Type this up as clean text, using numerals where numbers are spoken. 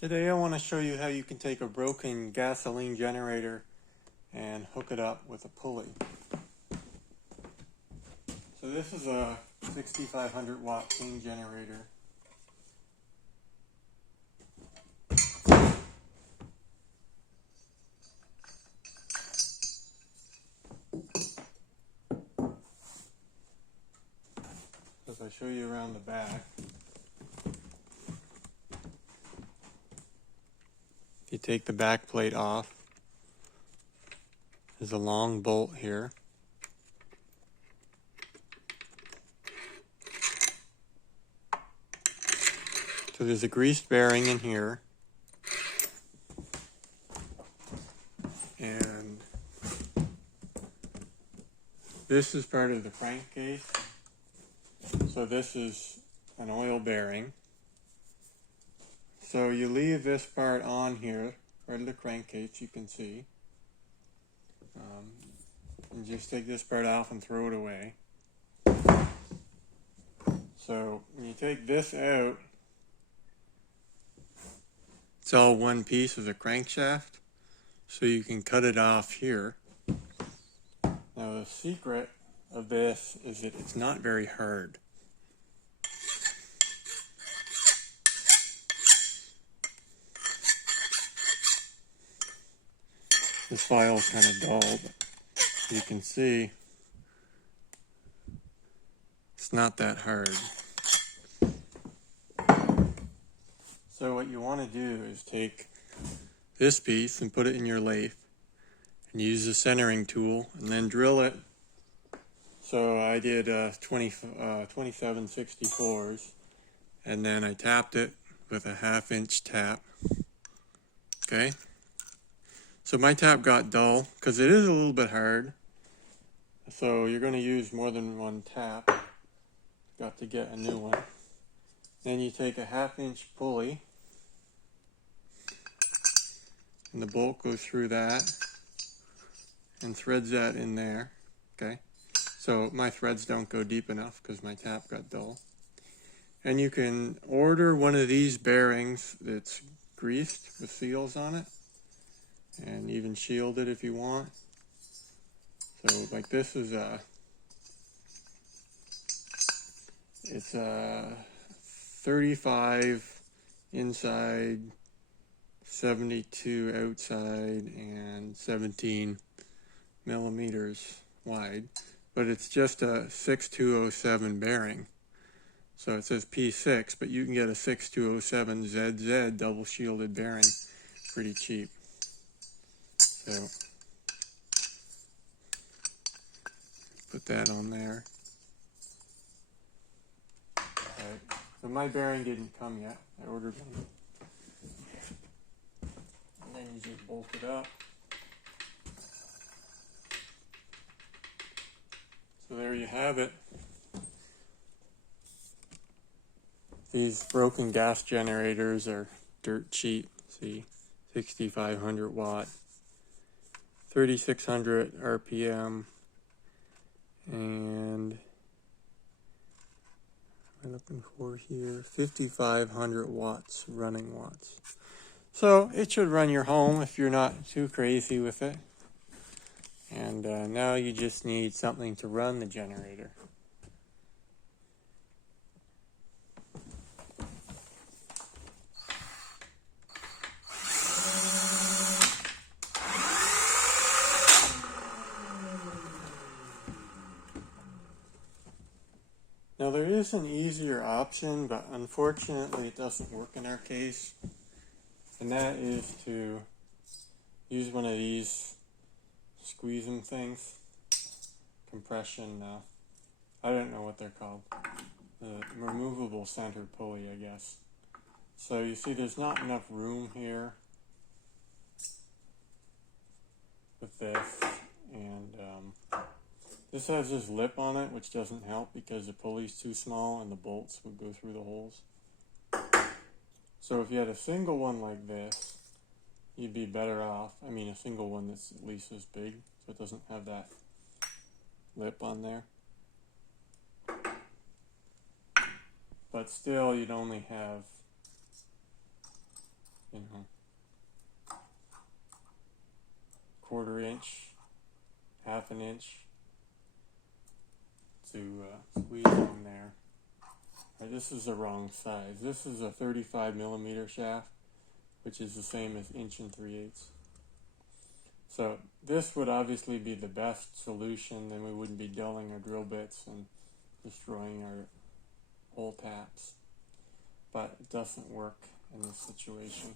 Today I want to show you how you can take a broken gasoline generator and hook it up with a pulley. So this is a 6500 watt king generator. So if I show you around the back, if you take the back plate off, there's a long bolt here. So there's a greased bearing in here, and this is part of the crankcase. So this is an oil bearing. So you leave this part on here, part of the crankcase, you can see. And just take this part off and throw it away. So when you take this out, it's all one piece of the crankshaft, so you can cut it off here. Now the secret of this is that it's not very hard. This file is kind of dull, but you can see it's not that hard. So what you want to do is take this piece and put it in your lathe and use the centering tool and then drill it. So I did 27/64s, and then I tapped it with a 1/2 inch tap. Okay. So my tap got dull because it is a little bit hard. So you're going to use more than one tap. Got to get a new one. Then you take a 1/2 inch pulley, and the bolt goes through that and threads that in there. Okay. So my threads don't go deep enough because my tap got dull. And you can order one of these bearings that's greased with seals on it, and even shield it if you want. So like this is it's a 35 inside, 72 outside, and 17 millimeters wide, but it's just a 6207 bearing. So it says P6, but you can get a 6207 ZZ double shielded bearing pretty cheap. So put that on there. Alright, so my bearing didn't come yet. I ordered one. And then you just bolt it up. So there you have it. These broken gas generators are dirt cheap. See, 6500 watt, 3600 RPM, and I'm looking for here 5500 watts, running watts. So it should run your home if you're not too crazy with it. And now you just need something to run the generator. Now there is an easier option, but unfortunately it doesn't work in our case. And that is to use one of these squeezing things. Compression, I don't know what they're called. The removable center pulley, I guess. So you see there's not enough room here with this. And this has this lip on it, which doesn't help because the pulley's too small and the bolts would go through the holes. So if you had a single one like this, you'd be better off. I mean, a single one that's at least this big, so it doesn't have that lip on there. But still, you'd only have, 1/4 inch, 1/2 inch to squeeze on there. Right, this is the wrong size. This is a 35mm shaft, which is the same as 1 3/8". So this would obviously be the best solution, then we wouldn't be dulling our drill bits and destroying our hole taps. But it doesn't work in this situation.